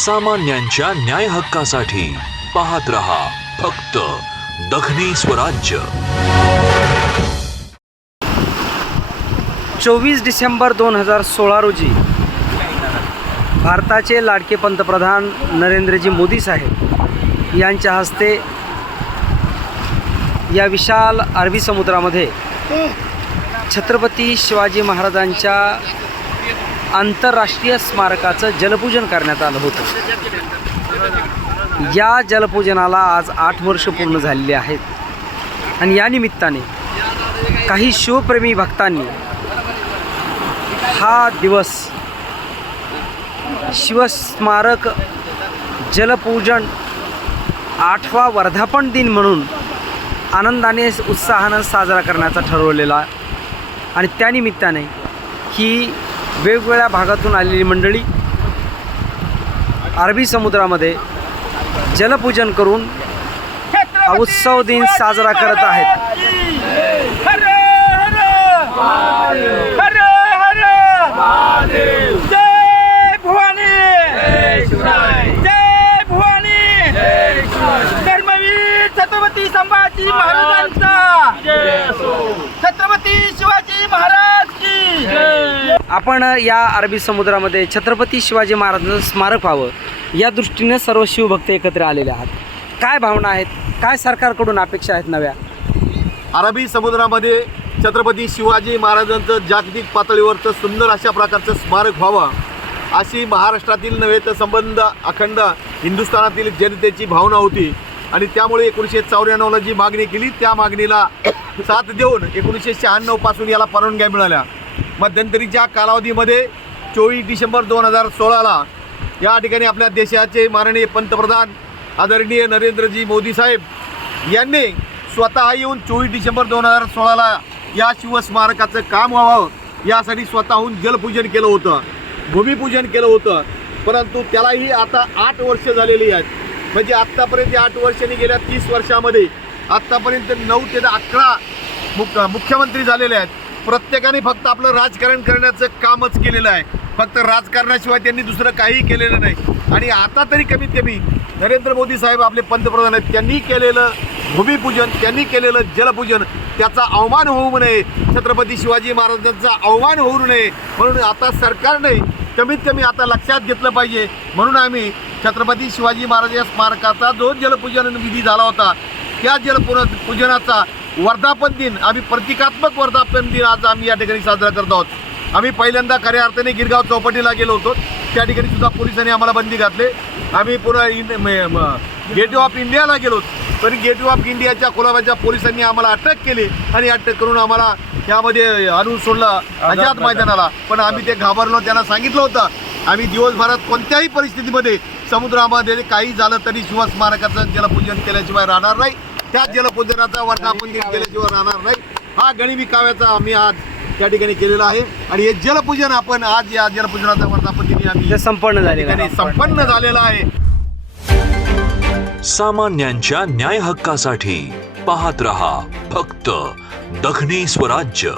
सामान्यांच्या न्याय हक्कासाठी पाहत रहा फक्त दखनी स्वराज्य. चोवीस डिसेंबर दोन हजार सोळा रोजी भारताचे लाडके पंतप्रधान नरेंद्रजी मोदी साहेब यांच्या हस्ते या विशाल अरबी समुद्रामध्ये छत्रपती शिवाजी महाराजांच्या आंतरराष्ट्रीय स्मारकाचं जलपूजन करण्यात आलं होतं. या जलपूजनाला आज आठ वर्ष पूर्ण झालेली आहेत. आणि या निमित्ताने काही शिवप्रेमी भक्तांनी हा दिवस शिवस्मारक जलपूजन आठवा वर्धापन दिन म्हणून आनंदाने उत्साहानं साजरा करण्याचा ठरवलेला आणि त्यानिमित्ताने ही वेगवेगळ्या भागातून आलेली मंडळी अरबी समुद्रामध्ये जलपूजन करून हा उत्सव दिन साजरा करत आहेत. धर्मवीर छत्रपती संभाजी महाराजांचा छत्रपती शिवाजी महाराज की आपण या अरबी समुद्रामध्ये छत्रपती शिवाजी महाराजांचं स्मारक व्हावं या दृष्टीने सर्व शिवभक्त एकत्र आलेले आहात. काय भावना आहेत? काय सरकारकडून अपेक्षा आहेत नव्या? अरबी समुद्रामध्ये छत्रपती शिवाजी महाराजांचं जागतिक पातळीवरचं सुंदर अशा प्रकारचं स्मारक व्हावं अशी महाराष्ट्रातील नव्हे तर संबंध अखंड हिंदुस्थानातील जनतेची भावना होती. आणि त्यामुळे एकोणीसशे चौऱ्याण्णवला जी मागणी केली त्या मागणीला साथ देऊन एकोणीसशे शहाण्णवपासून याला परवानग्या मिळाल्या. मध्यंतरीच्या कालावधीमध्ये चोवीस डिसेंबर दोन हजार सोळाला या ठिकाणी आपल्या देशाचे माननीय पंतप्रधान आदरणीय नरेंद्रजी मोदी साहेब यांनी स्वतः येऊन चोवीस डिसेंबर दोन हजार सोळाला या शिवस्मारकाचं काम व्हावं यासाठी स्वतःहून जलपूजन केलं होतं भूमिपूजन केलं होतं. परंतु त्यालाही आता आठ वर्ष झालेली आहेत. म्हणजे आत्तापर्यंत या आठ वर्षांनी गेल्या तीस वर्षामध्ये आत्तापर्यंत नऊ ते अकरा मुख मुख्यमंत्री झालेले आहेत. प्रत्येकाने फक्त आपलं राजकारण करण्याचं कामच केलेलं आहे. फक्त राजकारणाशिवाय त्यांनी दुसरं काही केलेलं नाही. आणि आता तरी कमीत कमी नरेंद्र मोदी साहेब आपले पंतप्रधान आहेत त्यांनी केलेलं भूमिपूजन त्यांनी केलेलं जलपूजन त्याचा अवमान होऊ नये. छत्रपती शिवाजी महाराजांचा अवमान होऊ नये. म्हणून आता सरकारने कमीत कमी आता लक्षात घेतलं पाहिजे. म्हणून आम्ही छत्रपती शिवाजी महाराज या स्मारकाचा जो जलपूजन विधी झाला होता त्या जलपूर पूजनाचा वर्धापन दिन आम्ही प्रतिकात्मक वर्धापन दिन आज आम्ही या ठिकाणी साजरा करत आहोत. आम्ही पहिल्यांदा खऱ्या अर्थाने गिरगाव चौपाटीला गेलो होतो. त्या ठिकाणी सुद्धा पोलिसांनी आम्हाला बंदी घातले. आम्ही पुन्हा गेट ऑफ इंडियाला गेलो तरी गेट ऑफ इंडियाच्या कोलाबाच्या पोलिसांनी आम्हाला अटक केली आणि अटक करून आम्हाला त्यामध्ये आणून सोडलं आझाद मैदानाला. पण आम्ही ते घाबरलो त्यांना सांगितलं होतं. आम्ही दिवसभरात कोणत्याही परिस्थितीमध्ये समुद्रामध्ये काही झालं तरी शिवस्मारकाचं जलपूजन केल्याशिवाय राहणार नाही. त्या जलपूजनाचा वर्धापन दिन केल्याशिवाय राहणार नाही. हा गणिमी काव्याचा आम्ही आज त्या ठिकाणी केलेला आहे. आणि हे जलपूजन आपण आज या जलपूजनाचा वर्धापन दिन आम्ही. संपन्न आहे. संपन्न झालेला आहे. सामान्यांच्या न्याय हक्कासाठी पाहत रहा फक्त दखनी स्वराज्य.